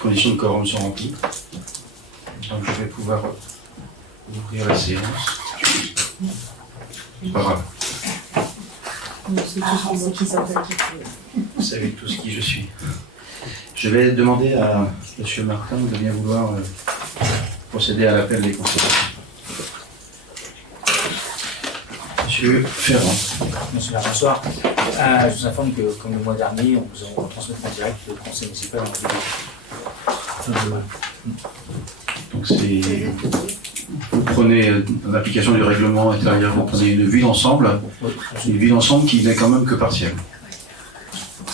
conditions de quorum sont remplies. Donc je vais pouvoir ouvrir la séance. C'est pas grave. Vous savez tous qui je suis. Je vais demander à M. Martin de bien vouloir procéder à l'appel des conseillers. Monsieur Ferrand. Monsieur le maire, bonsoir. Je vous informe que, comme le mois dernier, on vous transmettra en direct le conseil municipal en vidéo. Donc c'est... Vous prenez, en application du règlement intérieur, vous prenez une vue d'ensemble, une vue d'ensemble qui n'est quand même que partielle.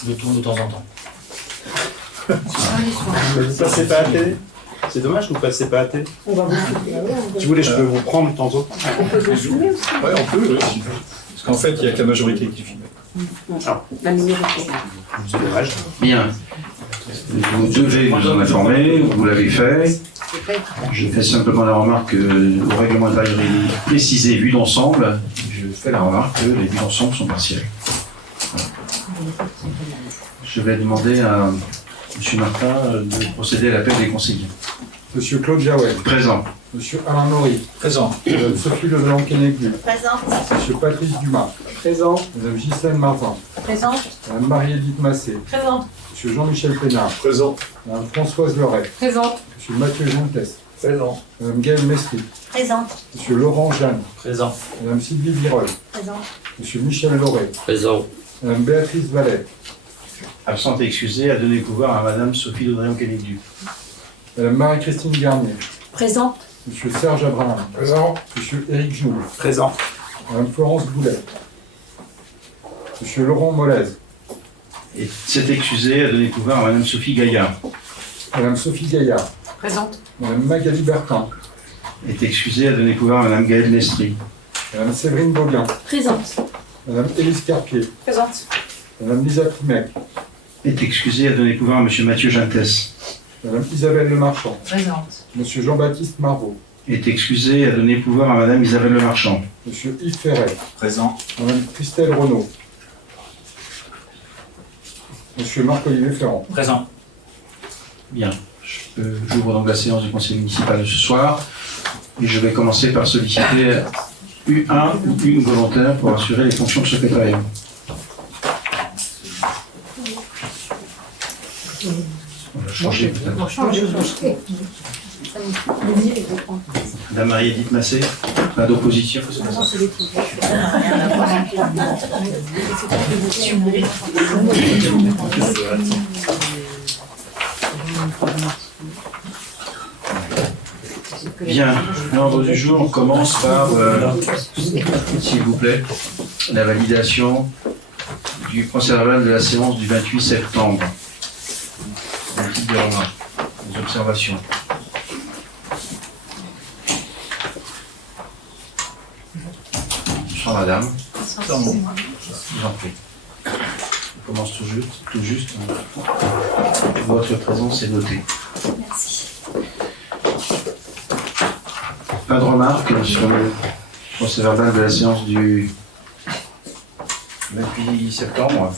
Je tourne de temps en temps. Vous passez pas à télé? C'est dommage que vous passez pas à télé. Si vous voulez, je peux vous prendre de temps en temps. On peut vous filmer aussi. Oui, on peut, oui. Parce qu'en fait, il n'y a que la majorité qui filme. La minorité. C'est dommage. Bien. Vous devez vous en informer, vous l'avez fait. Je fais simplement la remarque que le règlement intérieur est précisé vue d'ensemble. Je fais la remarque que les vues d'ensemble sont partielles. Voilà. Je vais demander à M. Martin de procéder à l'appel des conseillers. Monsieur Claude Jaouet. Présent. Monsieur Alain Maury. Présent. Madame Sophie Leblanc-Kennedy. Présente. Monsieur Patrice Dumas. Présent. Madame Ghislaine Martin. Présente. Madame Marie-Édith Massé. Présente. Monsieur Jean-Michel Pénard. Présent. Madame Françoise Leray. Présente. Monsieur Mathieu Jontès. Présent. Madame Gaëlle Mestri. Présente. Monsieur Laurent Jeanne. Présent. Madame Sylvie Virol. Présente. Monsieur Michel Lauré. Présent. Madame Béatrice Vallet. Absente et excusée, à donner pouvoir à Madame Sophie Leblanc-Kennedy. Madame Marie-Christine Garnier. Présente. Monsieur Serge Abraham. Présent. Monsieur Éric Joule. Présent. Madame Florence Boulet. Monsieur Laurent Molez. Et s'est excusée, à donner pouvoir à Madame Sophie Gaillard. Madame Sophie Gaillard. Présente. Madame Magali Bertin. Est excusée, à donner pouvoir à Madame Gaëlle Mestri. Madame Séverine Beaubien. Présente. Madame Élise Carpier. Présente. Madame Lisa Primec. Est excusée, à donner pouvoir à Monsieur Mathieu Jontès. Madame Isabelle Lemarchand. Présente. Monsieur Jean-Baptiste Marvaux. Est excusée, à donner pouvoir à Madame Isabelle Lemarchand. Monsieur Yves Ferret. Présent. Madame Christelle Renaud. Monsieur Marc-Olivier Ferrand. Présent. Bien. J'ouvre donc la séance du conseil municipal de ce soir. Et je vais commencer par solliciter un ou une volontaire pour assurer les fonctions de secrétariat. On va changer peut-être. Madame Marie-Édith Massé, pas d'opposition. Bien, l'ordre du jour commence par, s'il vous plaît, la validation du procès-verbal de la séance du 28 septembre. Un type de remarques, des observations. Bonsoir madame. Je vous en prie. On commence tout juste. Votre présence est notée. Merci. Pas de remarques sur le procès-verbal de la séance du 28 septembre.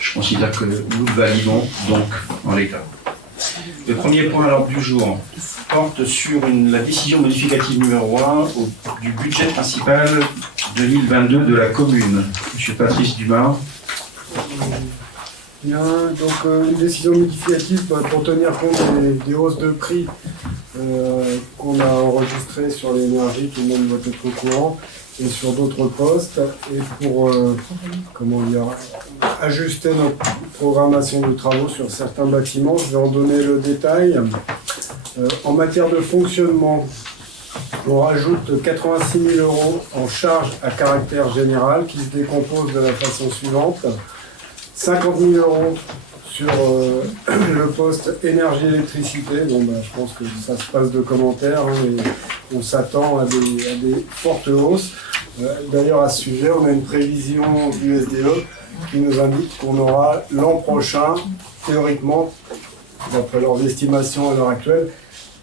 Je considère que nous le validons donc en l'état. Le premier point à l'ordre du jour porte sur la décision modificative numéro 1 du budget principal 2022 de la commune. Monsieur Patrice Dumas. Bien, donc une décision modificative pour tenir compte des hausses de prix qu'on a enregistrées sur l'énergie, tout le monde doit être au courant, et sur d'autres postes, et pour ajuster notre programmation de travaux sur certains bâtiments. Je vais en donner le détail. En matière de fonctionnement, on rajoute 86 000 € en charges à caractère général qui se décomposent de la façon suivante. 50 000 € sur le poste énergie-électricité. Bon, je pense que ça se passe de commentaires, et on s'attend à des fortes hausses. D'ailleurs, à ce sujet, on a une prévision du SDE qui nous indique qu'on aura l'an prochain, théoriquement, d'après leurs estimations à l'heure actuelle,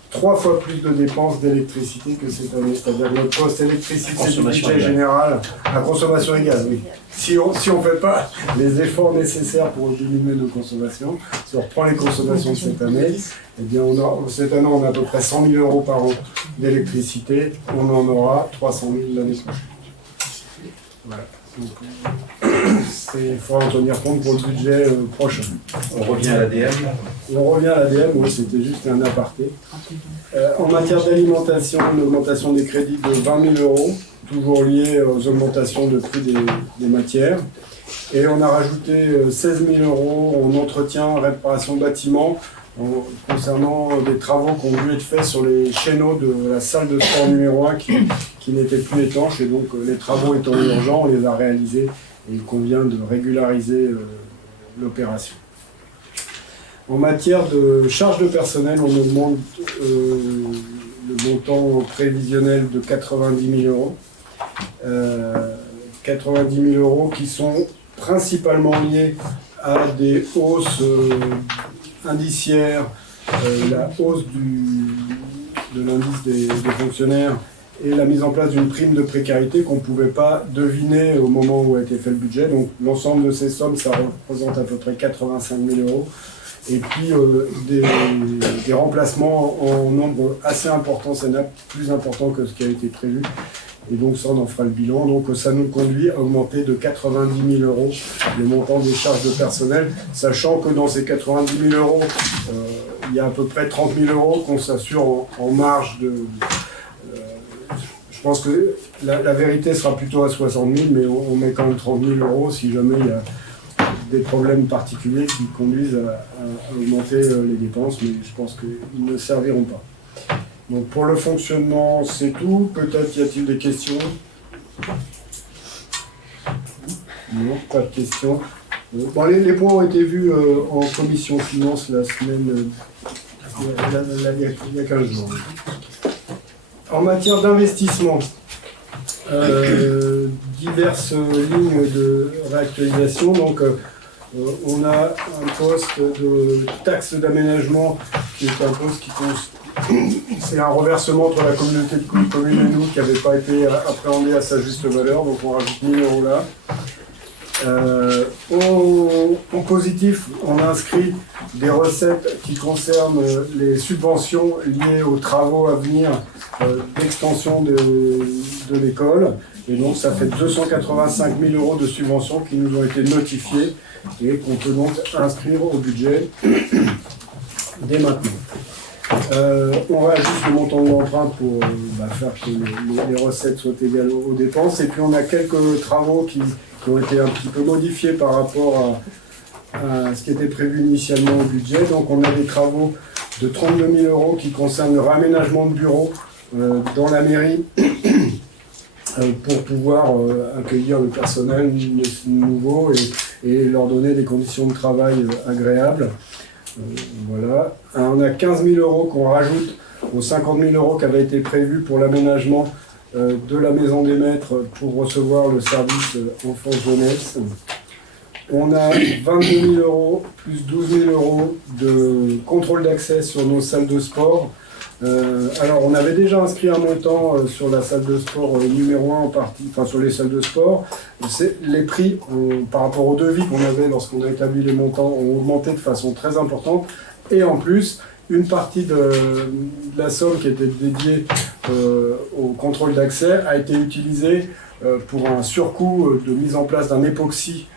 3 fois plus de dépenses d'électricité que cette année. C'est-à-dire que notre poste électricité du Consommation budget égale. général à consommation égale, oui. Si on ne fait pas les efforts nécessaires pour diminuer nos consommations, si on reprend les consommations de cette année, eh bien cette année on a à peu près 100 000 euros par an d'électricité, on en aura 300 000 l'année prochaine. Voilà. Il faudra en tenir compte pour le budget prochain. On revient à l'ADM. On revient à l'ADM, oui, c'était juste un aparté. En matière d'alimentation, une augmentation des crédits de 20 000 euros, toujours liée aux augmentations de prix des matières. Et on a rajouté 16 000 euros en entretien, réparation de bâtiments, concernant des travaux qui ont dû être faits sur les chéneaux de la salle de sport numéro 1 qui n'étaient plus étanches. Et donc les travaux étant urgents, on les a réalisés et il convient de régulariser l'opération. En matière de charges de personnel, on augmente le montant prévisionnel de 90 000 euros. 90 000 euros qui sont principalement liés à des hausses indiciaires, la hausse de l'indice des fonctionnaires et la mise en place d'une prime de précarité qu'on ne pouvait pas deviner au moment où a été fait le budget. Donc l'ensemble de ces sommes, ça représente à peu près 85 000 euros. Et puis des remplacements en nombre assez important, c'est plus important que ce qui a été prévu. Et donc ça, on en fera le bilan. Donc ça nous conduit à augmenter de 90 000 euros le montant des charges de personnel, sachant que dans ces 90 000 euros, il y a à peu près 30 000 euros qu'on s'assure en marge de... je pense que la vérité sera plutôt à 60 000, mais on met quand même 30 000 euros si jamais il y a des problèmes particuliers qui conduisent à augmenter les dépenses, mais je pense qu'ils ne serviront pas. Donc pour le fonctionnement, c'est tout. Peut-être y a-t-il des questions? Non, pas de questions. Bon, les points ont été vus en commission finance la semaine, il y a 15 jours. En matière d'investissement, diverses lignes de réactualisation. Donc, on a un poste de taxe d'aménagement qui est un poste qui c'est un reversement entre la communauté de communes et nous qui n'avait pas été appréhendé à sa juste valeur, donc on rajoute 1 000 euros là. En positif, on inscrit des recettes qui concernent les subventions liées aux travaux à venir d'extension de l'école. Et donc ça fait 285 000 euros de subventions qui nous ont été notifiées et qu'on peut donc inscrire au budget dès maintenant. On réajuste le montant de l'emprunt pour faire que les recettes soient égales aux dépenses. Et puis on a quelques travaux qui ont été un petit peu modifiés par rapport à ce qui était prévu initialement au budget. Donc on a des travaux de 32 000 euros qui concernent le réaménagement de bureaux dans la mairie pour pouvoir accueillir le personnel nouveau et leur donner des conditions de travail agréables. Voilà. On a 15 000 euros qu'on rajoute aux 50 000 euros qui avaient été prévus pour l'aménagement de la maison des maîtres pour recevoir le service enfance-jeunesse. On a 22 000 euros plus 12 000 euros de contrôle d'accès sur nos salles de sport. Alors on avait déjà inscrit un montant sur la salle de sport numéro 1 en partie, enfin sur les salles de sport. Les prix par rapport au devis qu'on avait lorsqu'on a établi les montants ont augmenté de façon très importante. Et en plus, une partie de la somme qui était dédiée au contrôle d'accès a été utilisée pour un surcoût de mise en place d'un époxy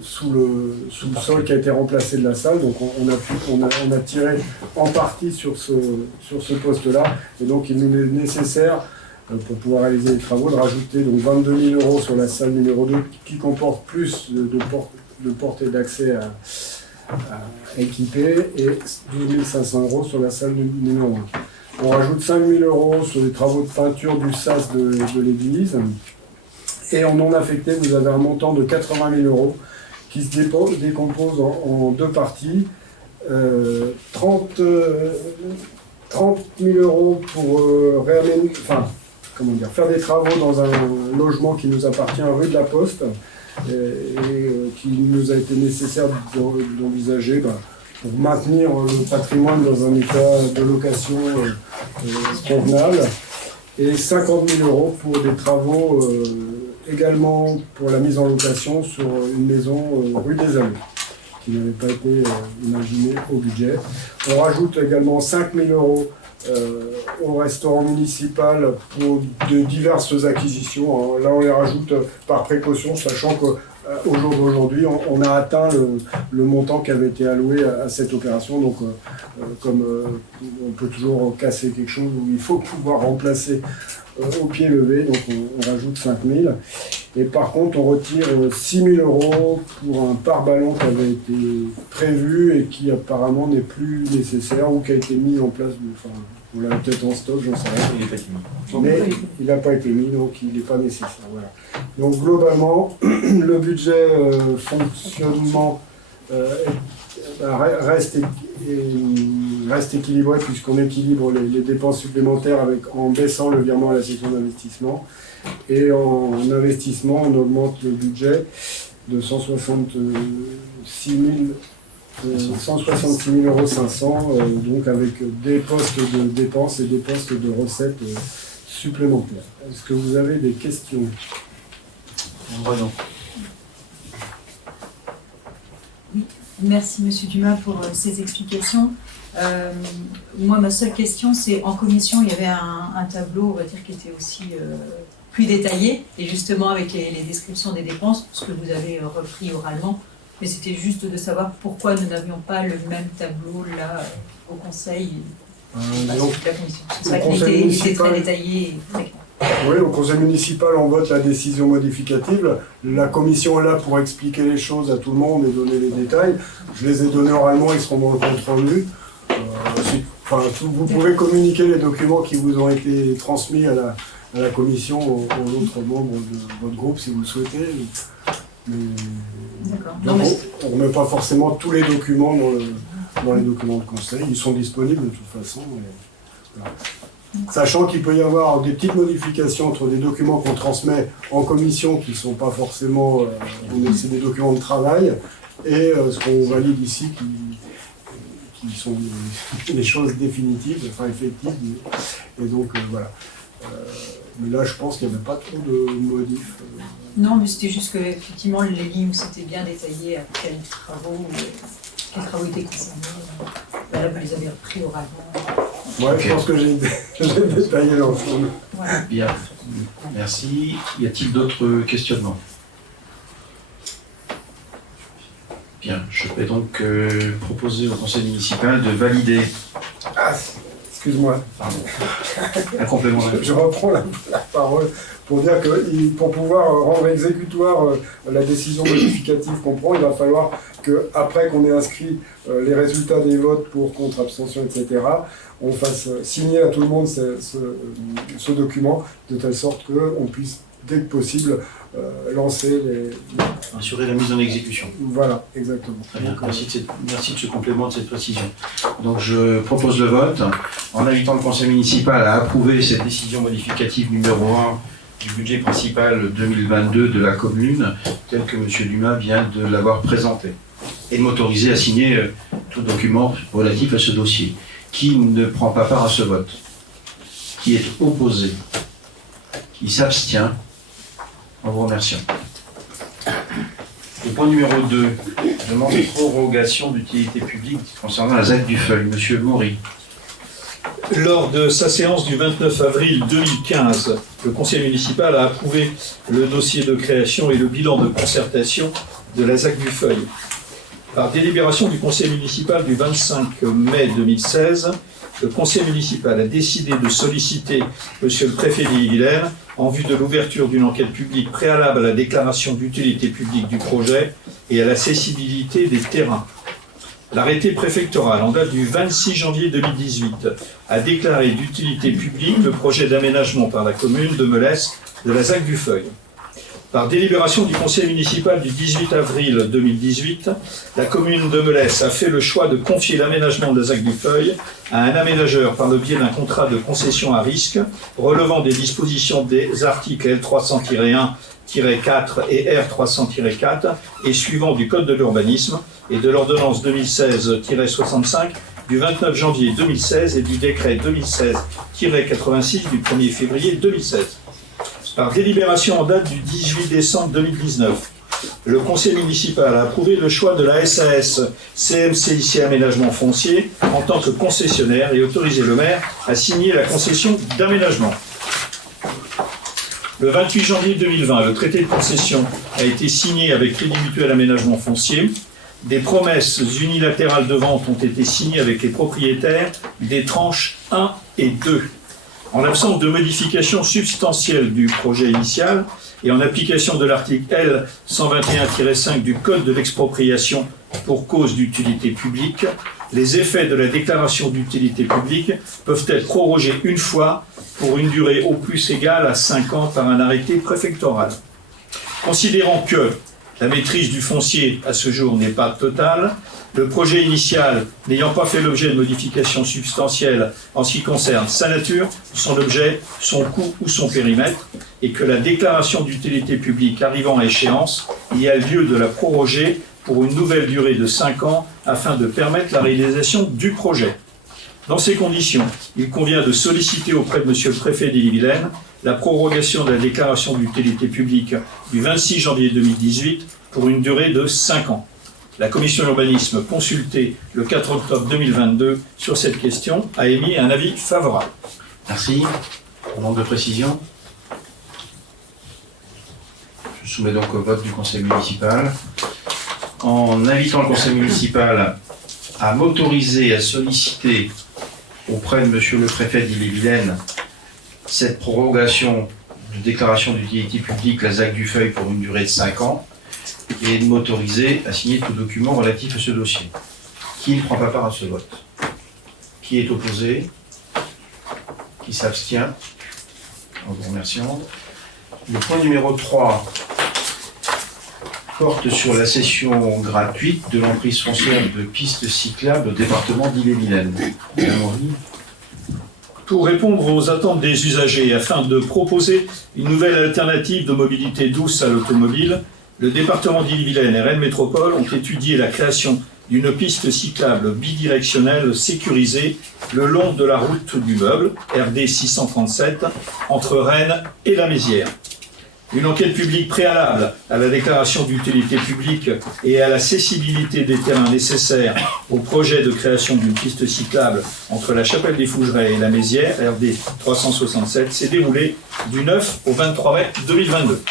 sous le sol qui a été remplacé de la salle. Donc on a tiré en partie sur ce poste-là. Et donc il nous est nécessaire, pour pouvoir réaliser les travaux, de rajouter donc 22 000 euros sur la salle numéro 2 qui comporte plus de portée d'accès à équiper et 12 500 euros sur la salle numéro 1. On rajoute 5 000 euros sur les travaux de peinture du sas de l'église. Et en non affecté, vous avez un montant de 80 000 euros qui se décompose en deux parties. 30 000 euros pour faire des travaux dans un logement qui nous appartient rue de la Poste et qui nous a été nécessaire d'envisager pour maintenir le patrimoine dans un état de location convenable, et 50 000 € pour des travaux également pour la mise en location sur une maison rue des Allées, qui n'avait pas été imaginée au budget. On rajoute également 5 000 € au restaurant municipal pour de diverses acquisitions. Là, on les rajoute par précaution, sachant qu'au jour d'aujourd'hui, on a atteint le montant qui avait été alloué à cette opération. Donc, comme on peut toujours casser quelque chose où il faut pouvoir remplacer au pied levé, donc on rajoute 5 000. Et par contre, on retire 6 000 € pour un pare-ballon qui avait été prévu et qui apparemment n'est plus nécessaire ou qui a été mis en place. Enfin, on l'a peut-être en stock, j'en sais rien. Il n'est pas mis. Mais il n'a pas été mis, donc il n'est pas nécessaire. Voilà. Donc globalement, le budget fonctionnement reste équilibré, puisqu'on équilibre les dépenses supplémentaires en baissant le virement à la section d'investissement. Et en investissement, on augmente le budget de 166 500 €, donc avec des postes de dépenses et des postes de recettes supplémentaires. Est-ce que vous avez des questions? Merci Monsieur Dumas pour ces explications. Moi, ma seule question, c'est en commission, il y avait un tableau, on va dire, qui était aussi plus détaillé, et justement avec les descriptions des dépenses, ce que vous avez repris oralement, mais c'était juste de savoir pourquoi nous n'avions pas le même tableau là au Conseil, la commission. C'est vrai qu'il était très détaillé et très clair. Oui, au conseil municipal, on vote la décision modificative. La commission est là pour expliquer les choses à tout le monde et donner les détails. Je les ai donnés oralement, ils seront dans le compte rendu. Vous pouvez communiquer les documents qui vous ont été transmis à la commission, aux autres membres de votre groupe si vous le souhaitez. D'accord. On ne met pas forcément tous les documents dans les documents de conseil. Ils sont disponibles de toute façon. Voilà. Sachant qu'il peut y avoir des petites modifications entre des documents qu'on transmet en commission qui ne sont pas forcément c'est des documents de travail, et ce qu'on valide ici qui sont des choses définitives, enfin effectives. Et donc voilà. Mais là, je pense qu'il n'y avait pas trop de modifs. Non, mais c'était juste que effectivement les lignes où c'était bien détaillé à quels travaux étaient concernés. Là, vous les avez repris oralement. Ouais, okay. Je pense que j'ai détaillé l'ensemble. Voilà. Bien, merci. Y a-t-il d'autres questionnements? Bien, je vais donc proposer au conseil municipal de valider. Ah, excuse-moi. Pardon. Un complément. Je reprends la parole pour dire que pour pouvoir rendre exécutoire la décision modificative qu'on prend, il va falloir qu'après qu'on ait inscrit les résultats des votes pour, contre, abstention, etc., on fasse signer à tout le monde ce document, de telle sorte qu'on puisse, dès que possible, lancer assurer la mise en exécution. Voilà, exactement. Très bien. Merci de ce complément, de cette précision. Donc je propose le vote en invitant le conseil municipal à approuver cette décision modificative numéro 1 du budget principal 2022 de la commune, tel que M. Dumas vient de l'avoir présenté, et de m'autoriser à signer tout document relatif à ce dossier. Qui ne prend pas part à ce vote? Qui est opposé? Qui s'abstient? En vous remerciant. Le point numéro 2, demande de prorogation d'utilité publique concernant la ZAC du Feuil. Monsieur Maury. Lors de sa séance du 29 avril 2015, le conseil municipal a approuvé le dossier de création et le bilan de concertation de la ZAC du Feuil. Par délibération du conseil municipal du 25 mai 2016, le conseil municipal a décidé de solliciter monsieur le préfet d'Ille-et-Vilaine en vue de l'ouverture d'une enquête publique préalable à la déclaration d'utilité publique du projet et à la cessibilité des terrains. L'arrêté préfectoral en date du 26 janvier 2018 a déclaré d'utilité publique le projet d'aménagement par la commune de Melesse de la ZAC du Feuil. Par délibération du conseil municipal du 18 avril 2018, la commune de Melesse a fait le choix de confier l'aménagement de la ZAC du Feuil à un aménageur par le biais d'un contrat de concession à risque relevant des dispositions des articles L300-1-4 et R300-4 et suivant du Code de l'urbanisme et de l'ordonnance 2016-65 du 29 janvier 2016 et du décret 2016-86 du 1er février 2016. Par délibération en date du 18 décembre 2019, le conseil municipal a approuvé le choix de la SAS CMCIC Aménagement Foncier en tant que concessionnaire et autorisé le maire à signer la concession d'aménagement. Le 28 janvier 2020, le traité de concession a été signé avec Crédit Mutuel Aménagement Foncier. Des promesses unilatérales de vente ont été signées avec les propriétaires des tranches 1 et 2. En l'absence de modification substantielle du projet initial et en application de l'article L. 121-5 du Code de l'expropriation pour cause d'utilité publique, les effets de la déclaration d'utilité publique peuvent être prorogés une fois pour une durée au plus égale à 5 ans par un arrêté préfectoral. Considérant que la maîtrise du foncier à ce jour n'est pas totale, le projet initial n'ayant pas fait l'objet de modifications substantielles en ce qui concerne sa nature, son objet, son coût ou son périmètre, et que la déclaration d'utilité publique arrivant à échéance, il y a lieu de la proroger pour une nouvelle durée de 5 ans afin de permettre la réalisation du projet. Dans ces conditions, il convient de solliciter auprès de Monsieur le Préfet d'Ille-et-Vilaine la prorogation de la déclaration d'utilité publique du 26 janvier 2018 pour une durée de 5 ans. La commission urbanisme consultée le 4 octobre 2022 sur cette question a émis un avis favorable. Merci. Manque de précision. Je soumets donc au vote du conseil municipal. En invitant le conseil municipal à m'autoriser à solliciter auprès de Monsieur le Préfet d'Ille-et-Vilaine cette prorogation de déclaration d'utilité publique, la ZAC du Feuil, pour une durée de 5 ans, et de m'autoriser à signer tout document relatif à ce dossier. Qui ne prend pas part à ce vote? Qui est opposé? Qui s'abstient? En vous remerciant. Le point numéro 3 porte sur la cession gratuite de l'emprise foncière de pistes cyclables au département d'Ille-et-Vilaine. Madame Henry. Pour répondre aux attentes des usagers afin de proposer une nouvelle alternative de mobilité douce à l'automobile, le département d'Ille-et-Vilaine et Rennes Métropole ont étudié la création d'une piste cyclable bidirectionnelle sécurisée le long de la route du Meuble, RD 637, entre Rennes et la Mézières. Une enquête publique préalable à la déclaration d'utilité publique et à la cessibilité des terrains nécessaires au projet de création d'une piste cyclable entre la Chapelle des Fougerets et la Mézières, RD 367, s'est déroulée du 9 au 23 mai 2022.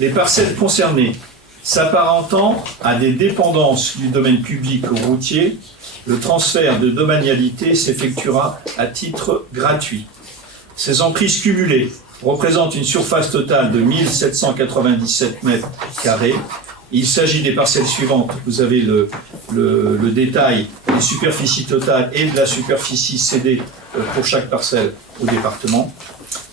Les parcelles concernées s'apparentant à des dépendances du domaine public routier, le transfert de domanialité s'effectuera à titre gratuit. Ces emprises cumulées représentent une surface totale de 1797 mètres carrés. Il s'agit des parcelles suivantes. Vous avez le détail des superficies totales et de la superficie cédée pour chaque parcelle au département.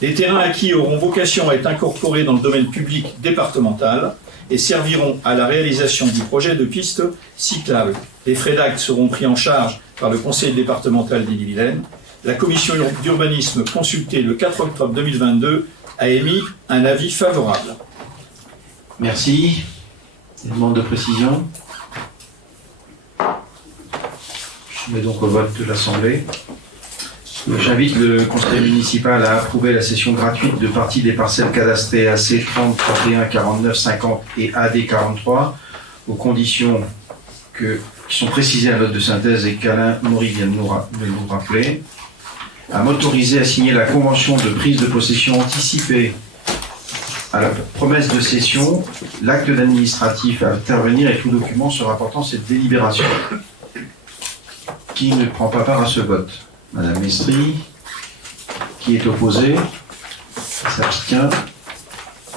Les terrains acquis auront vocation à être incorporés dans le domaine public départemental et serviront à la réalisation du projet de piste cyclable. Les frais d'acte seront pris en charge par le conseil départemental d'Ille-et-Vilaine. La commission d'urbanisme consultée le 4 octobre 2022 a émis un avis favorable. Merci. Des demandes de précision. Je mets donc au vote de l'Assemblée. J'invite le conseil municipal à approuver la cession gratuite de partie des parcelles cadastrées AC 30, 31, 49, 50 et AD 43 aux conditions qui sont précisées à la note de synthèse et qu'Alain Maury vient de nous rappeler, à m'autoriser à signer la convention de prise de possession anticipée à la promesse de cession, l'acte d'administratif à intervenir et tout document se rapportant à cette délibération. Qui ne prend pas part à ce vote? Madame Mestri. Qui est opposé? Qui s'abstient?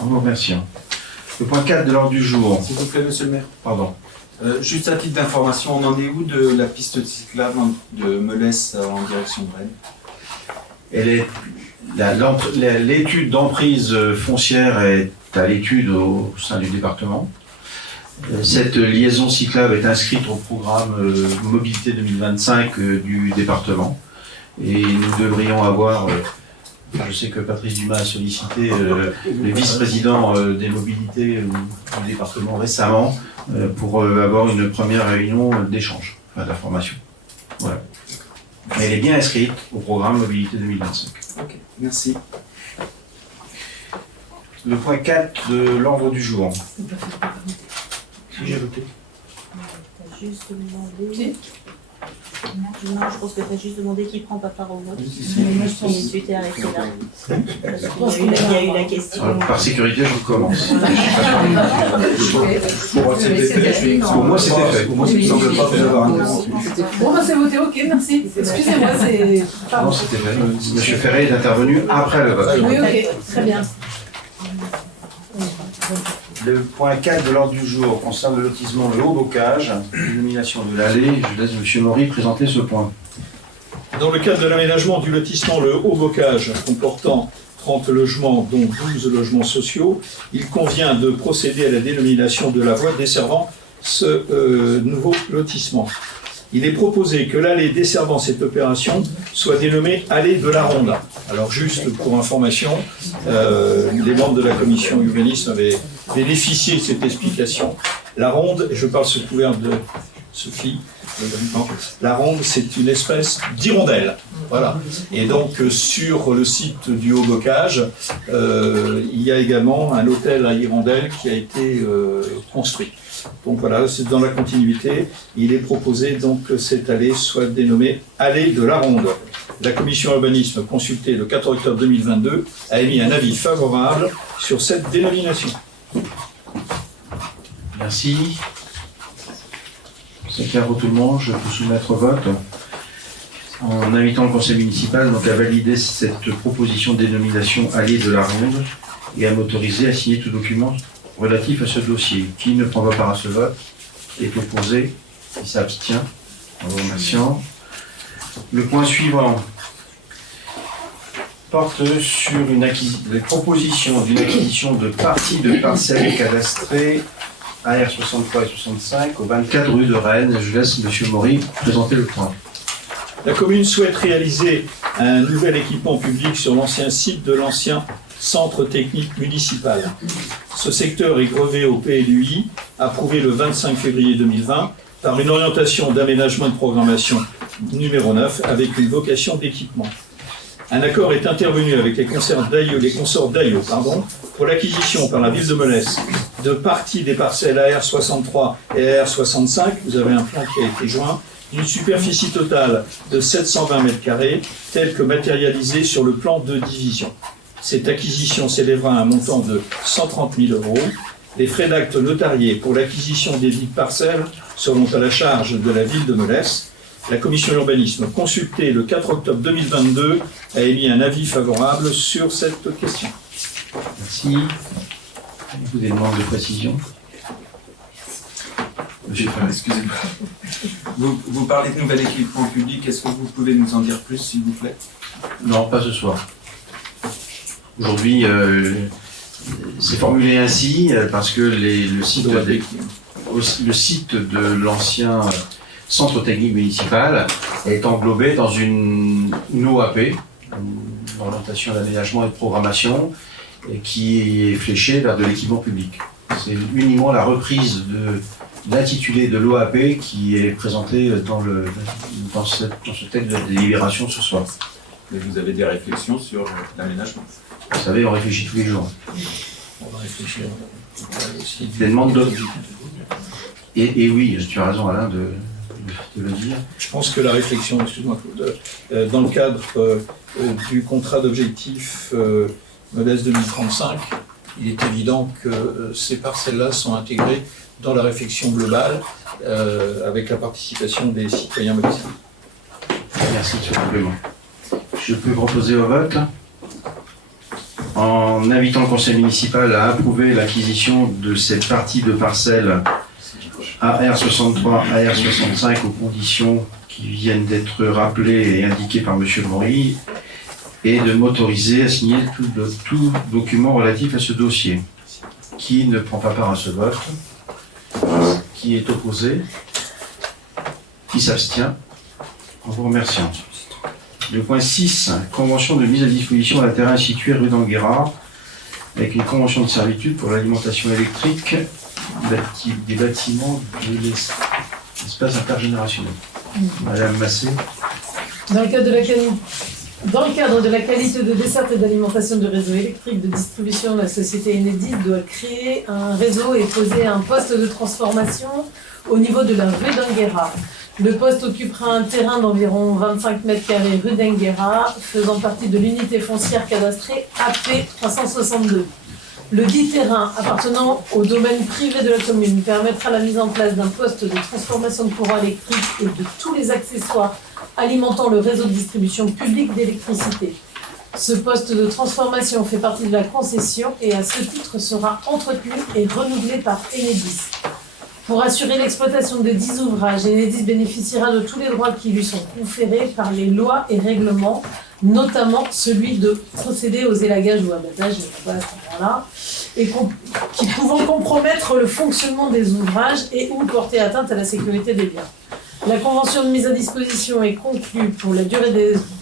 En vous remerciant. Le point 4 de l'ordre du jour. S'il vous plaît, monsieur le maire. Pardon. Juste à titre d'information, on en est où de la piste cyclable de Melesse en direction de Rennes? L'étude d'emprise foncière est à l'étude au sein du département. Cette liaison cyclable est inscrite au programme Mobilité 2025 du département. Et nous devrions avoir, je sais que Patrice Dumas a sollicité le vice-président des mobilités du département récemment pour avoir une première réunion d'échange, d'information. Voilà. Mais elle est bien inscrite au programme Mobilité 2025. Ok, merci. Le point 4 de l'ordre du jour. Si j'ai voté. T'as juste demandé. Non, je pense que t'as juste demandé qui prend pas part au vote. Et tu t'es arrêté là. Parce qu'il y a eu la question. Par sécurité, je recommence. Pour moi, c'était fait. Pour moi, ça ne semble pas d'avoir un. Bon, c'est voté, ok, merci. Excusez-moi, c'est. Non, c'était fait. Monsieur Ferré est intervenu après le vote. Oui, ok, très bien. Le point 4 de l'ordre du jour concerne le lotissement Le Haut-Bocage, dénomination de l'allée. Je laisse M. Maury présenter ce point. Dans le cadre de l'aménagement du lotissement Le Haut-Bocage, comportant 30 logements, dont 12 logements sociaux, il convient de procéder à la dénomination de la voie desservant ce nouveau lotissement. Il est proposé que l'allée desservant cette opération soit dénommée allée de la Ronde. Alors juste pour information, les membres de la commission urbanisme avaient bénéficié de cette explication. La Ronde, et je parle sous couvert de Sophie, la Ronde, c'est une espèce d'hirondelle. Voilà. Et donc sur le site du Haut-Bocage, il y a également un hôtel à hirondelle qui a été construit. Donc voilà, c'est dans la continuité. Il est proposé donc que cette allée soit dénommée allée de la Ronde. La commission urbanisme consultée le 4 octobre 2022 a émis un avis favorable sur cette dénomination. Merci. C'est clair pour tout le monde. Je peux soumettre au vote en invitant le conseil municipal donc, à valider cette proposition de dénomination allée de la Ronde et à m'autoriser à signer tout document relatif à ce dossier. Qui ne prend pas part à ce vote est opposé, qui s'abstient. En vous remerciant. Le point suivant porte sur la proposition d'une acquisition de parties de parcelles cadastrées AR 63 et 65 au 24 rue de Rennes. Je laisse M. Maury présenter le point. La commune souhaite réaliser un nouvel équipement public sur l'ancien site de l'ancien centre technique municipal. Ce secteur est grevé au PLUI, approuvé le 25 février 2020, par une orientation d'aménagement et de programmation numéro 9 avec une vocation d'équipement. Un accord est intervenu avec les consorts d'Aillot pour l'acquisition par la ville de Melesse de parties des parcelles AR63 et AR65, vous avez un plan qui a été joint, d'une superficie totale de 720 m², telle que matérialisée sur le plan de division. Cette acquisition s'élèvera à un montant de 130 000 €. Les frais d'acte notariés pour l'acquisition des dites parcelles seront à la charge de la ville de Melesse. La commission urbanisme, consultée le 4 octobre 2022, a émis un avis favorable sur cette question. Merci. Vous avez des demandes de précision? Monsieur Ferré. Excusez-moi. Vous parlez de nouvel équipement public. Est-ce que vous pouvez nous en dire plus, s'il vous plaît? Non, pas ce soir. Aujourd'hui, c'est formulé ainsi parce que le site de l'ancien centre technique municipal est englobé dans une OAP, une orientation d'aménagement et de programmation, qui est fléchée vers de l'équipement public. C'est uniquement la reprise de l'intitulé de l'OAP qui est présenté dans ce texte de délibération ce soir. Et vous avez des réflexions sur l'aménagement? Vous savez, on réfléchit tous les jours. On va réfléchir aussi. Des demandes d'autres. Et oui, tu as raison Alain de le dire. Je pense que la réflexion, excuse-moi Claude, dans le cadre du contrat d'objectif Melesse 2035, il est évident que ces parcelles-là sont intégrées dans la réflexion globale avec la participation des citoyens melessiens. Merci de ce complément. Je peux proposer au vote en invitant le conseil municipal à approuver l'acquisition de cette partie de parcelle AR63, AR65 aux conditions qui viennent d'être rappelées et indiquées par M. Maury, et de m'autoriser à signer tout document relatif à ce dossier. Qui ne prend pas part à ce vote? Qui est opposé? Qui s'abstient? En vous remerciant. Le point 6, convention de mise à disposition d'un terrain situé rue d'Anguera, avec une convention de servitude pour l'alimentation électrique des bâtiments de l'espace intergénérationnel. Madame Massé. Dans le cadre de la qualité de desserte et d'alimentation du réseau électrique de distribution, la société Enedis doit créer un réseau et poser un poste de transformation au niveau de la rue d'Anguera. Le poste occupera un terrain d'environ 25 mètres carrés rue d'Anguera, faisant partie de l'unité foncière cadastrée AP 362. Le dit terrain appartenant au domaine privé de la commune permettra la mise en place d'un poste de transformation de courant électrique et de tous les accessoires alimentant le réseau de distribution publique d'électricité. Ce poste de transformation fait partie de la concession et à ce titre sera entretenu et renouvelé par Enedis. Pour assurer l'exploitation des 10 ouvrages, Enedis bénéficiera de tous les droits qui lui sont conférés par les lois et règlements, notamment celui de procéder aux élagages ou abattages, à ce moment-là, et qui pouvant compromettre le fonctionnement des ouvrages et ou porter atteinte à la sécurité des biens. La convention de mise à disposition est conclue pour la durée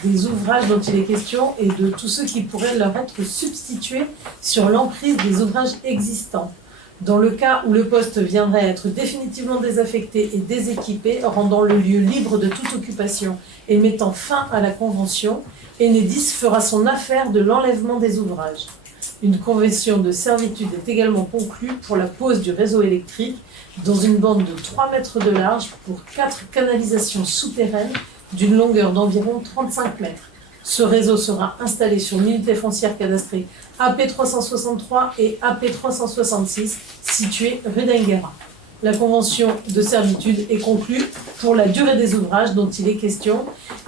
des ouvrages dont il est question et de tous ceux qui pourraient leur être substitués sur l'emprise des ouvrages existants. Dans le cas où le poste viendrait être définitivement désaffecté et déséquipé, rendant le lieu libre de toute occupation et mettant fin à la convention, Enedis fera son affaire de l'enlèvement des ouvrages. Une convention de servitude est également conclue pour la pose du réseau électrique dans une bande de 3 mètres de large pour 4 canalisations souterraines d'une longueur d'environ 35 mètres. Ce réseau sera installé sur l'unité foncière cadastrée AP 363 et AP 366 située rue d'Anguera. La convention de servitude est conclue pour la durée des ouvrages dont il est question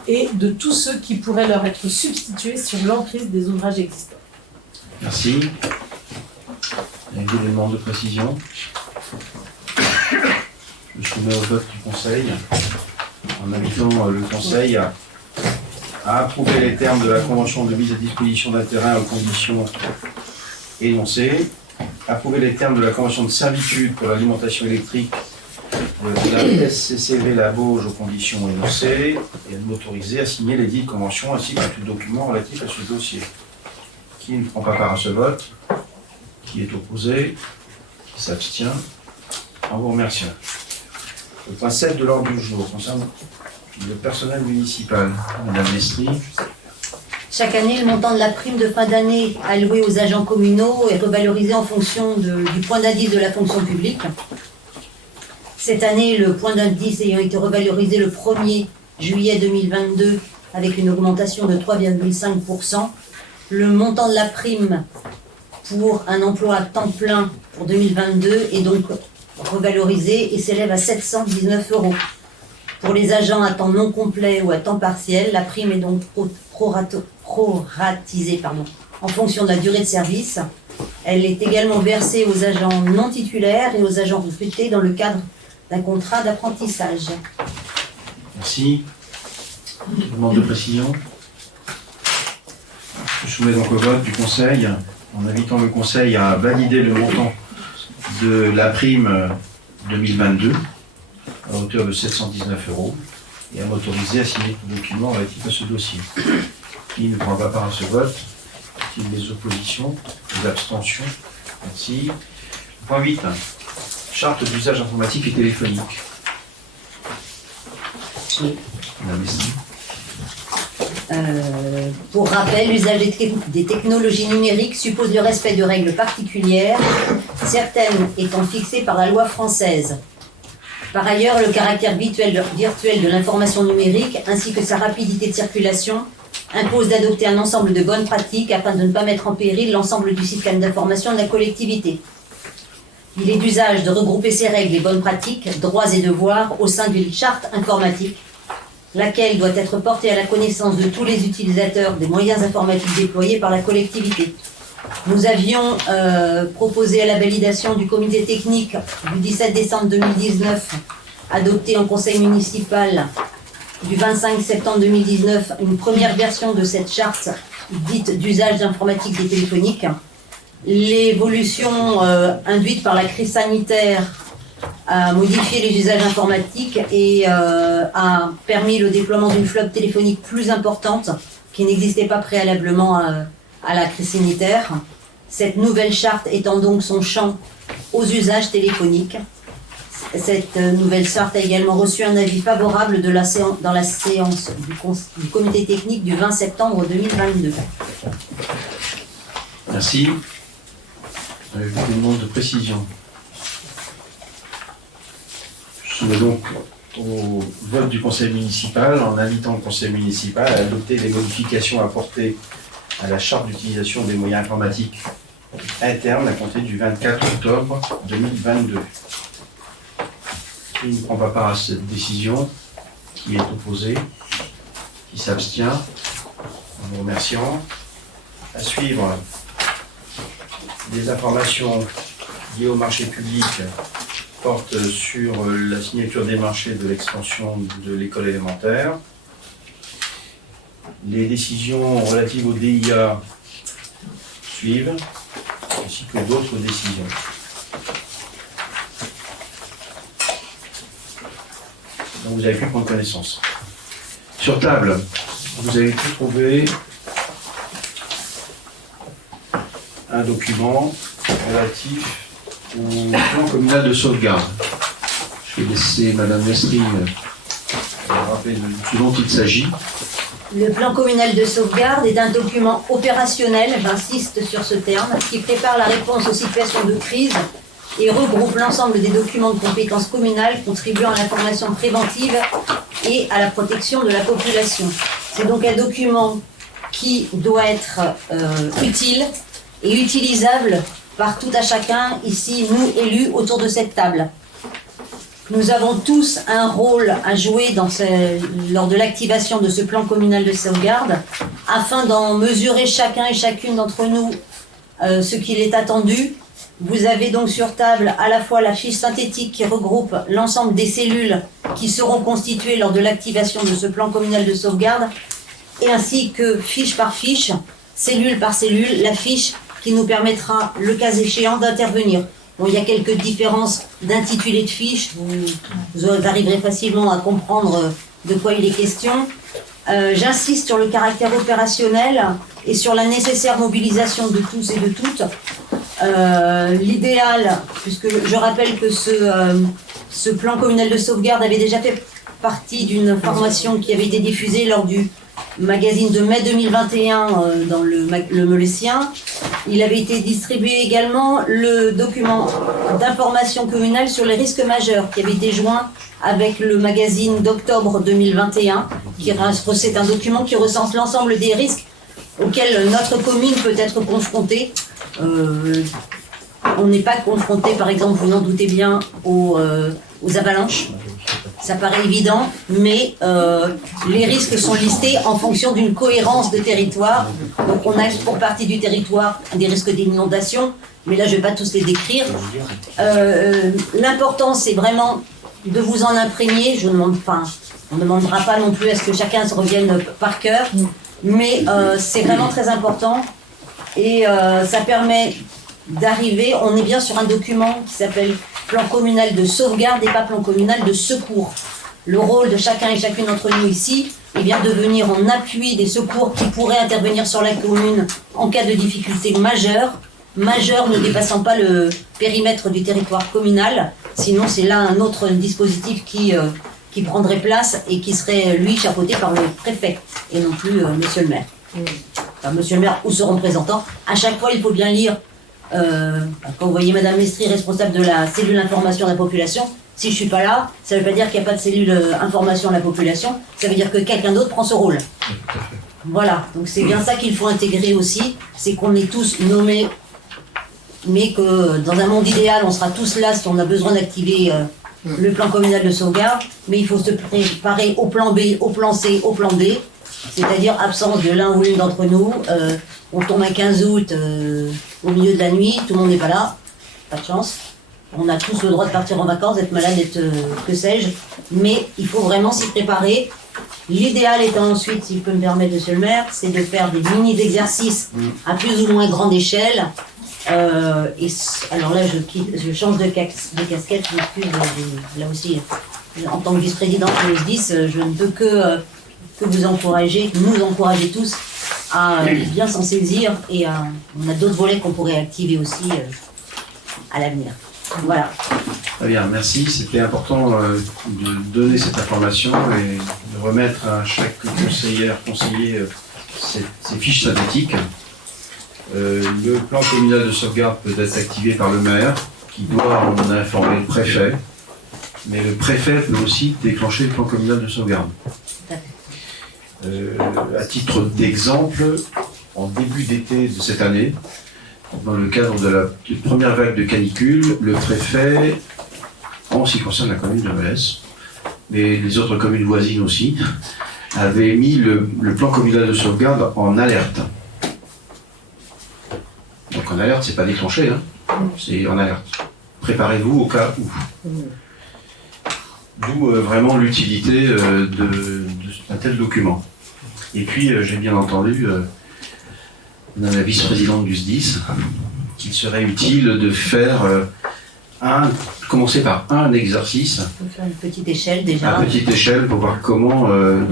et de tous ceux qui pourraient leur être substitués sur l'emprise des ouvrages existants. Merci. Il y a des éléments de précision. Je soumets au vote du Conseil en invitant le Conseil à approuver les termes de la convention de mise à disposition d'un terrain aux conditions énoncées, approuver les termes de la convention de servitude pour l'alimentation électrique de la SCCV La Bauge aux conditions énoncées et de m'autoriser à signer les dites conventions ainsi que tout document relatif à ce dossier. Qui ne prend pas part à ce vote? Qui est opposé? Qui s'abstient? En vous remerciant. Le point 7 de l'ordre du jour concerne le personnel municipal. Madame Mestri. Chaque année, le montant de la prime de fin d'année allouée aux agents communaux est revalorisé en fonction du point d'indice de la fonction publique. Cette année, le point d'indice ayant été revalorisé le 1er juillet 2022 avec une augmentation de 3,5%, le montant de la prime pour un emploi à temps plein pour 2022 est donc revalorisé et s'élève à 719 €. Pour les agents à temps non complet ou à temps partiel, la prime est donc proratisée en fonction de la durée de service. Elle est également versée aux agents non titulaires et aux agents recrutés dans le cadre d'un contrat d'apprentissage. Merci. Demande de précision. Je soumets donc au vote du Conseil en invitant le Conseil à valider le montant de la prime 2022 à hauteur de 719 € et à m'autoriser à signer tout document relatif à ce dossier. Qui ne prend pas part à ce vote? Qui des oppositions? Des abstentions? Merci. Point 8. Charte d'usage informatique et téléphonique. Madame Mestri. Pour rappel, l'usage des technologies numériques suppose le respect de règles particulières, certaines étant fixées par la loi française. Par ailleurs, le caractère virtuel de l'information numérique ainsi que sa rapidité de circulation impose d'adopter un ensemble de bonnes pratiques afin de ne pas mettre en péril l'ensemble du système d'information de la collectivité. Il est d'usage de regrouper ces règles et bonnes pratiques, droits et devoirs au sein d'une charte informatique, laquelle doit être portée à la connaissance de tous les utilisateurs des moyens informatiques déployés par la collectivité. Nous avions proposé à la validation du comité technique du 17 décembre 2019, adopté en conseil municipal du 25 septembre 2019 une première version de cette charte dite d'usage d'informatique et téléphonique. L'évolution induite par la crise sanitaire a modifié les usages informatiques et a permis le déploiement d'une flotte téléphonique plus importante qui n'existait pas préalablement à la crise sanitaire. Cette nouvelle charte étend donc son champ aux usages téléphoniques. Cette nouvelle charte a également reçu un avis favorable dans la séance du comité technique du 20 septembre 2022. Merci. Une demande de précision. Je soumets donc au vote du conseil municipal en invitant le conseil municipal à adopter les modifications apportées à la charte d'utilisation des moyens informatiques internes à compter du 24 octobre 2022. Qui ne prend pas part à cette décision? Qui est opposé? Qui s'abstient? En vous remerciant. À suivre, des informations liées au marché public portent sur la signature des marchés de l'extension de l'école élémentaire. Les décisions relatives au DIA suivent, ainsi que d'autres décisions. Donc vous avez pu prendre connaissance. Sur table, vous avez pu trouver un document relatif au plan communal de sauvegarde. Je vais laisser Madame Mestrine rappeler de dont il s'agit. Le plan communal de sauvegarde est un document opérationnel, j'insiste sur ce terme, qui prépare la réponse aux situations de crise et regroupe l'ensemble des documents de compétences communales contribuant à l'information préventive et à la protection de la population. C'est donc un document qui doit être utile et utilisable par tout à chacun, ici, nous élus, autour de cette table. Nous avons tous un rôle à jouer lors de l'activation de ce plan communal de sauvegarde, afin d'en mesurer chacun et chacune d'entre nous ce qu'il est attendu. Vous avez donc sur table à la fois la fiche synthétique qui regroupe l'ensemble des cellules qui seront constituées lors de l'activation de ce plan communal de sauvegarde, et ainsi que fiche par fiche, cellule par cellule, la fiche qui nous permettra, le cas échéant, d'intervenir. Bon, il y a quelques différences d'intitulé de fiche, vous arriverez facilement à comprendre de quoi il est question. J'insiste sur le caractère opérationnel et sur la nécessaire mobilisation de tous et de toutes. L'idéal, puisque je rappelle que ce plan communal de sauvegarde avait déjà fait partie d'une formation qui avait été diffusée lors du magazine de mai 2021 dans le Meulessien. Il avait été distribué également le document d'information communale sur les risques majeurs qui avait été joint avec le magazine d'octobre 2021. C'est un document qui recense l'ensemble des risques auxquels notre commune peut être confrontée. On n'est pas confronté, par exemple, vous en doutez bien, aux avalanches. Ça paraît évident, mais les risques sont listés en fonction d'une cohérence de territoire. Donc on a pour partie du territoire des risques d'inondation, mais là je ne vais pas tous les décrire. L'important c'est vraiment de vous en imprégner. On ne demandera pas non plus à ce que chacun se revienne par cœur, mais c'est vraiment très important et ça permet d'arriver, on est bien sur un document qui s'appelle plan communal de sauvegarde et pas plan communal de secours. Le rôle de chacun et chacune d'entre nous ici est bien de venir en appui des secours qui pourraient intervenir sur la commune en cas de difficulté majeure ne dépassant pas le périmètre du territoire communal. Sinon, c'est là un autre dispositif qui prendrait place et qui serait, lui, chapeauté par le préfet et non plus monsieur le maire. Enfin, monsieur le maire ou son représentant. À chaque fois, il faut bien lire. Quand vous voyez Madame Mestri, responsable de la cellule information de la population, si je ne suis pas là, ça ne veut pas dire qu'il n'y a pas de cellule information de la population, ça veut dire que quelqu'un d'autre prend ce rôle. Voilà, donc c'est bien ça qu'il faut intégrer aussi, c'est qu'on est tous nommés, mais que dans un monde idéal, on sera tous là si on a besoin d'activer le plan communal de sauvegarde, mais il faut se préparer au plan B, au plan C, au plan D, c'est-à-dire absence de l'un ou l'une d'entre nous. On tombe un 15 août au milieu de la nuit, tout le monde n'est pas là, pas de chance. On a tous le droit de partir en vacances, d'être malade, d'être que sais-je, mais il faut vraiment s'y préparer L'idéal étant ensuite, si je peux me permettre, monsieur le maire, c'est de faire des mini-exercices à plus ou moins grande échelle. Alors là, je change de casquette, je m'excuse, là aussi, en tant que vice-présidente du SDIS, je ne peux que vous encourager, nous encourager tous à bien s'en saisir et on a d'autres volets qu'on pourrait activer aussi à l'avenir. Voilà. Très bien, merci. C'était important de donner cette information et de remettre à chaque conseiller ses fiches synthétiques. Le plan communal de sauvegarde peut être activé par le maire, qui doit en informer le préfet, mais le préfet peut aussi déclencher le plan communal de sauvegarde. À titre d'exemple, en début d'été de cette année, dans le cadre de la première vague de canicule, le préfet, en ce qui concerne la commune de Melesse, mais les autres communes voisines aussi, avait mis le plan communal de sauvegarde en alerte. Donc en alerte, c'est pas déclenché, hein, c'est en alerte. Préparez-vous au cas où. D'où vraiment l'utilité d'un tel document. Et puis, j'ai bien entendu, Madame la vice-présidente du SDIS, qu'il serait utile de faire commencer par un exercice. On peut faire une petite échelle déjà. À petite échelle pour voir comment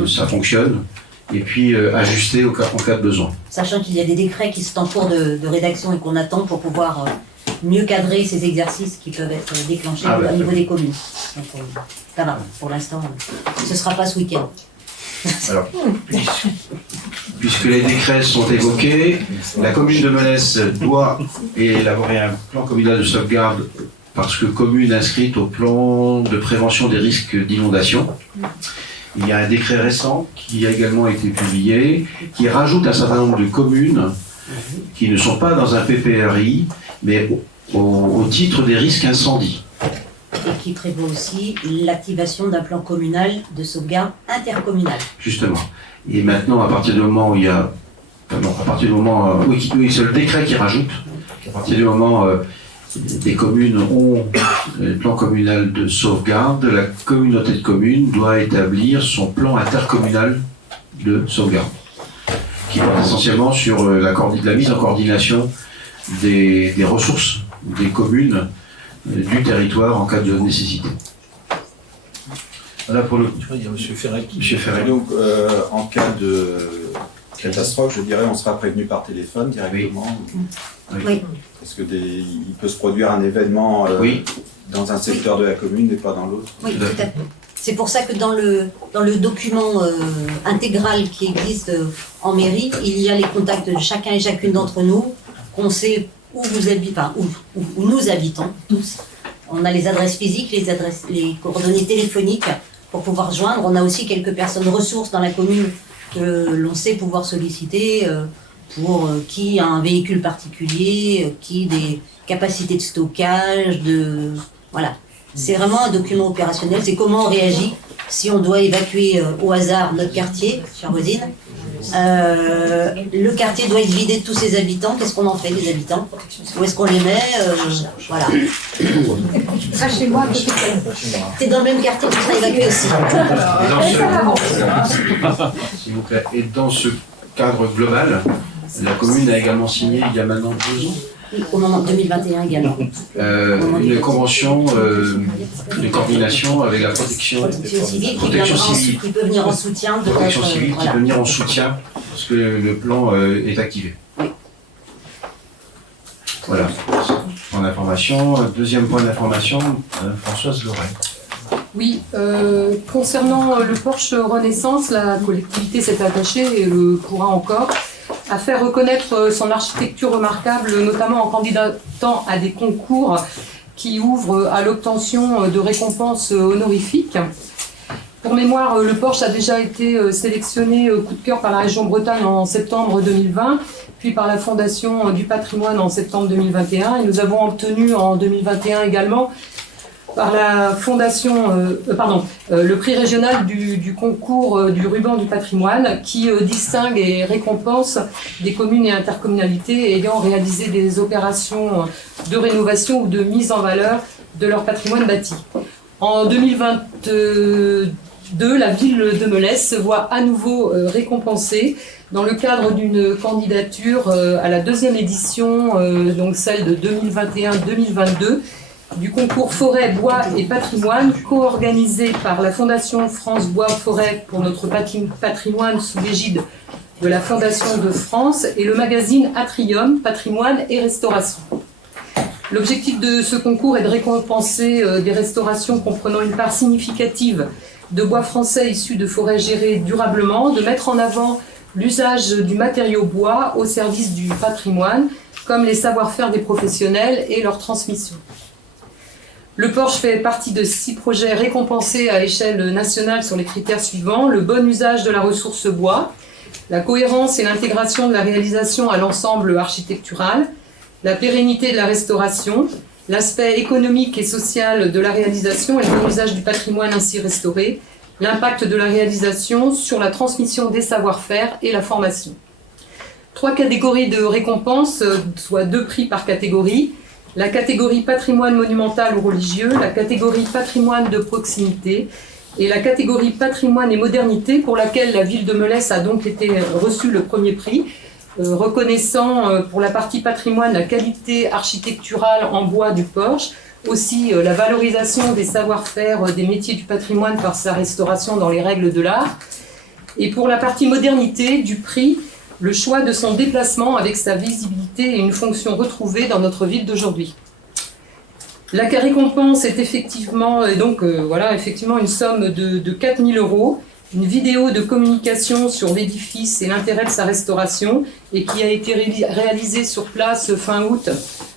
ça fonctionne. Et puis ajuster en cas de besoin. Sachant qu'il y a des décrets qui sont en cours de rédaction et qu'on attend pour pouvoir mieux cadrer ces exercices qui peuvent être déclenchés au niveau des communes. Donc, ça va, pour l'instant, ce ne sera pas ce week-end. Alors, puisque les décrets sont évoqués, la commune de Melesse doit élaborer un plan communal de sauvegarde parce que commune inscrite au plan de prévention des risques d'inondation. Il y a un décret récent qui a également été publié, qui rajoute un certain nombre de communes qui ne sont pas dans un PPRI, mais au titre des risques incendies. Et qui prévoit aussi l'activation d'un plan communal de sauvegarde intercommunal. Justement. Et maintenant, à partir du moment où il y a... oui, c'est le décret qui rajoute qu'à partir du moment des communes ont le plan communal de sauvegarde, la communauté de communes doit établir son plan intercommunal de sauvegarde, qui porte essentiellement sur la mise en coordination des ressources des communes du territoire en cas de nécessité. Voilà pour le... Il y a M. Ferret. Monsieur Ferret. Donc, en cas de catastrophe, je dirais, on sera prévenu par téléphone directement. Oui. Parce que il peut se produire un événement dans un secteur de la commune et pas dans l'autre. Oui, tout à fait. C'est pour ça que dans le document intégral qui existe en mairie, il y a les contacts de chacun et chacune d'entre nous, qu'on sait où vous habitez, enfin, où nous habitons tous. On a les adresses physiques, les coordonnées téléphoniques pour pouvoir joindre. On a aussi quelques personnes ressources dans la commune que l'on sait pouvoir solliciter pour qui a un véhicule particulier, qui des capacités de stockage, voilà. C'est vraiment un document opérationnel, c'est comment on réagit si on doit évacuer au hasard notre quartier, chère voisine. Le quartier doit être vidé de tous ses habitants, qu'est-ce qu'on en fait des habitants? Où est-ce qu'on les met? Voilà. Ça chez moi, à côté. T'es dans le même quartier, tu seras évacué aussi. S'il vous plaît. Et dans ce cadre global, la commune a également signé il y a maintenant 2 ans. Au moment 2021 également. Une convention de coordination avec la protection civile qui peut venir en soutien de protection civile qui peut venir en soutien parce que le plan est activé. Oui. Voilà. Point d'information. Deuxième point d'information, Françoise Loret. Oui, concernant le Porsche Renaissance, la collectivité s'est attachée et le pourra encore à faire reconnaître son architecture remarquable, notamment en candidatant à des concours qui ouvrent à l'obtention de récompenses honorifiques. Pour mémoire, le Porsche a déjà été sélectionné coup de cœur par la région Bretagne en septembre 2020, puis par la Fondation du patrimoine en septembre 2021, et nous avons obtenu en 2021 également par la fondation, le prix régional du concours du ruban du patrimoine qui distingue et récompense des communes et intercommunalités ayant réalisé des opérations de rénovation ou de mise en valeur de leur patrimoine bâti. En 2022, 2022, la ville de Melesse se voit à nouveau récompensée dans le cadre d'une candidature à la 2e édition, donc celle de 2021-2022, du concours Forêt, Bois et Patrimoine, co-organisé par la Fondation France Bois Forêt pour notre patrimoine sous l'égide de la Fondation de France et le magazine Atrium, Patrimoine et Restauration. L'objectif de ce concours est de récompenser des restaurations comprenant une part significative de bois français issus de forêts gérées durablement, de mettre en avant l'usage du matériau bois au service du patrimoine, comme les savoir-faire des professionnels et leur transmission. Le Porche fait partie de 6 projets récompensés à échelle nationale sur les critères suivants: le bon usage de la ressource bois, la cohérence et l'intégration de la réalisation à l'ensemble architectural, la pérennité de la restauration, l'aspect économique et social de la réalisation et le bon usage du patrimoine ainsi restauré, l'impact de la réalisation sur la transmission des savoir-faire et la formation. 3 catégories de récompenses, soit 2 prix par catégorie: la catégorie patrimoine monumental ou religieux, la catégorie patrimoine de proximité et la catégorie patrimoine et modernité, pour laquelle la ville de Melesse a donc été reçue le premier prix, reconnaissant pour la partie patrimoine la qualité architecturale en bois du Porche, aussi la valorisation des savoir-faire des métiers du patrimoine par sa restauration dans les règles de l'art, et pour la partie modernité du prix, le choix de son déplacement avec sa visibilité et une fonction retrouvée dans notre ville d'aujourd'hui. La récompense est effectivement, effectivement une somme de 4 000 €, une vidéo de communication sur l'édifice et l'intérêt de sa restauration, et qui a été réalisée sur place fin août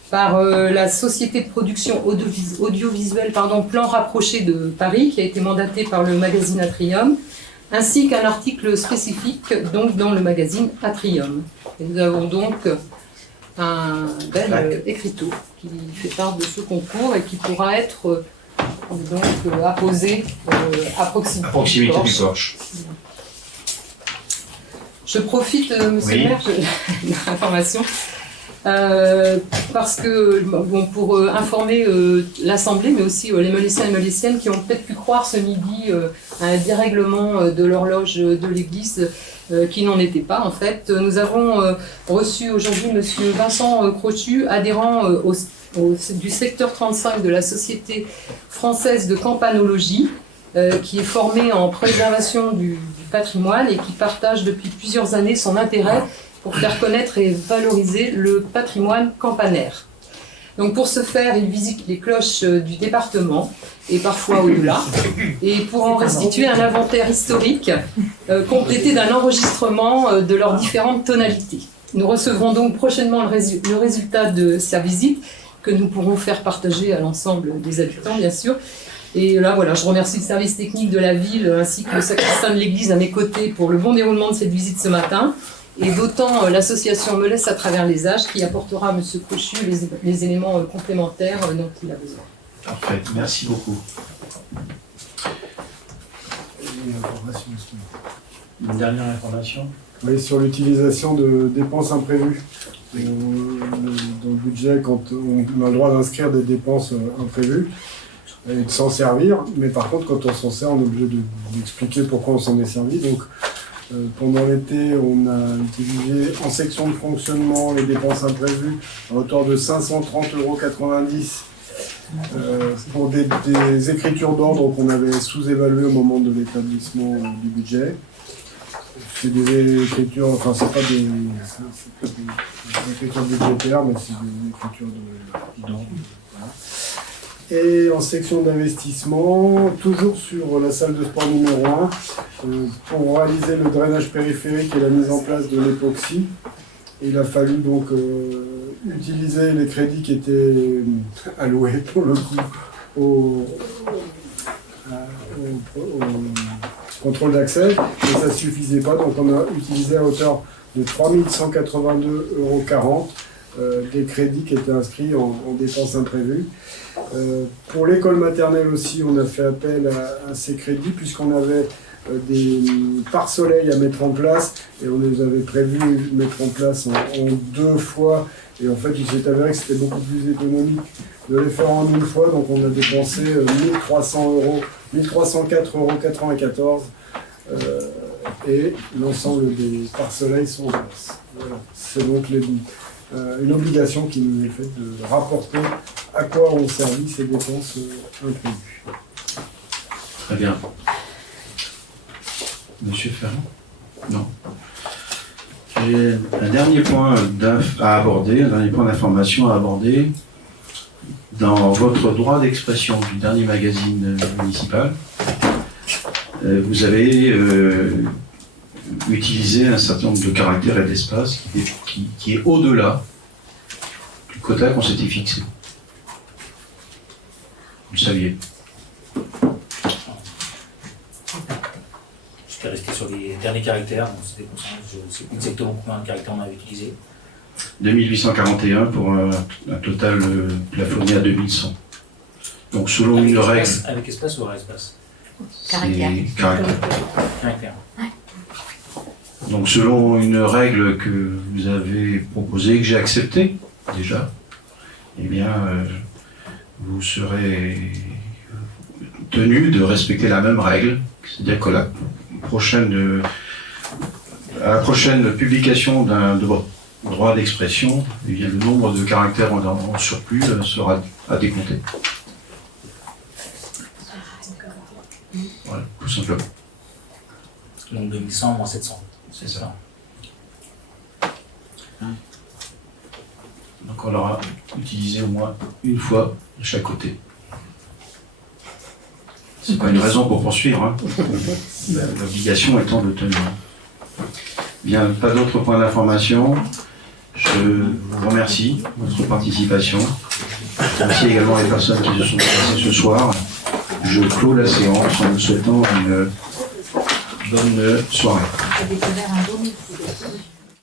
par la société de production audiovisuelle Plan Rapproché de Paris, qui a été mandatée par le magazine Atrium, ainsi qu'un article spécifique donc, dans le magazine Atrium. Et nous avons donc un bel écriteau qui fait part de ce concours et qui pourra être apposé à proximité du Porche. Je profite, monsieur le maire, de l'information. Parce que, pour informer l'Assemblée, mais aussi les Meléciens et Meléciennes qui ont peut-être pu croire ce midi à un dérèglement de l'horloge de l'Église qui n'en était pas en fait. Nous avons reçu aujourd'hui monsieur Vincent Crochu, adhérent du secteur 35 de la Société française de campanologie, qui est formé en préservation du patrimoine et qui partage depuis plusieurs années son intérêt pour faire connaître et valoriser le patrimoine campanaire. Donc pour ce faire, il visite les cloches du département et parfois au-delà, et pour en restituer un inventaire historique complété d'un enregistrement de leurs différentes tonalités. Nous recevrons donc prochainement le résultat de sa visite que nous pourrons faire partager à l'ensemble des habitants, bien sûr. Et là, voilà, je remercie le service technique de la ville ainsi que le sacristain de l'église à mes côtés pour le bon déroulement de cette visite ce matin. Et d'autant l'association Melesse à travers les âges qui apportera à M. Crochu les éléments complémentaires dont il a besoin. Parfait, merci beaucoup. Une dernière information. Oui, sur l'utilisation de dépenses imprévues. Dans le budget, quand on a le droit d'inscrire des dépenses imprévues et de s'en servir, mais par contre, quand on s'en sert, on est obligé d'expliquer pourquoi on s'en est servi. Donc, pendant l'été, on a utilisé en section de fonctionnement les dépenses imprévues à hauteur de 530,90 € pour des écritures d'ordre qu'on avait sous-évaluées au moment de l'établissement du budget. C'est des écritures, enfin c'est pas des écritures budgétaires, mais c'est des écritures d'ordre. Voilà. Et en section d'investissement, toujours sur la salle de sport numéro 1, pour réaliser le drainage périphérique et la mise en place de l'époxy, il a fallu donc utiliser les crédits qui étaient alloués pour le coup au contrôle d'accès, et ça ne suffisait pas, donc on a utilisé à hauteur de 3 182,40 € des crédits qui étaient inscrits en dépenses imprévues. Pour l'école maternelle aussi, on a fait appel à ces crédits puisqu'on avait des pare-soleil à mettre en place et on les avait prévu mettre en place en 2 fois, et en fait il s'est avéré que c'était beaucoup plus économique de les faire en une fois. Donc on a dépensé 1304,94 €. Et l'ensemble des pare-soleils sont en place. Voilà. C'est donc une obligation qui nous est faite de rapporter à quoi ont servi ces dépenses imprévues. Très bien. Monsieur Ferrand? Non. J'ai un dernier point à aborder, un dernier point d'information à aborder. Dans votre droit d'expression du dernier magazine municipal, vous avez utilisé un certain nombre de caractères et d'espaces qui est au-delà du quota qu'on s'était fixé. Vous le saviez. J'étais resté sur les derniers caractères, donc c'était comme ça, je ne sais plus exactement combien de caractères on avait utilisé. 2841 pour un total plafonné à 2100. Donc selon une règle... Avec espace ou hors espace? Caractère. Caractère. Donc selon une règle que vous avez proposée, que j'ai acceptée déjà, eh bien vous serez tenu de respecter la même règle, c'est-à-dire que à la prochaine publication d'un droit d'expression, eh bien, le nombre de caractères en surplus sera à décompter. Voilà, tout simplement. Donc 2100 moins 700. C'est ça. Donc on l'aura utilisé au moins une fois de chaque côté. C'est pas une raison pour poursuivre, hein. L'obligation étant de tenir. Bien, pas d'autres points d'information. Je vous remercie de votre participation. Je remercie également les personnes qui se sont passées ce soir. Je clôt la séance en vous souhaitant une bonne soirée.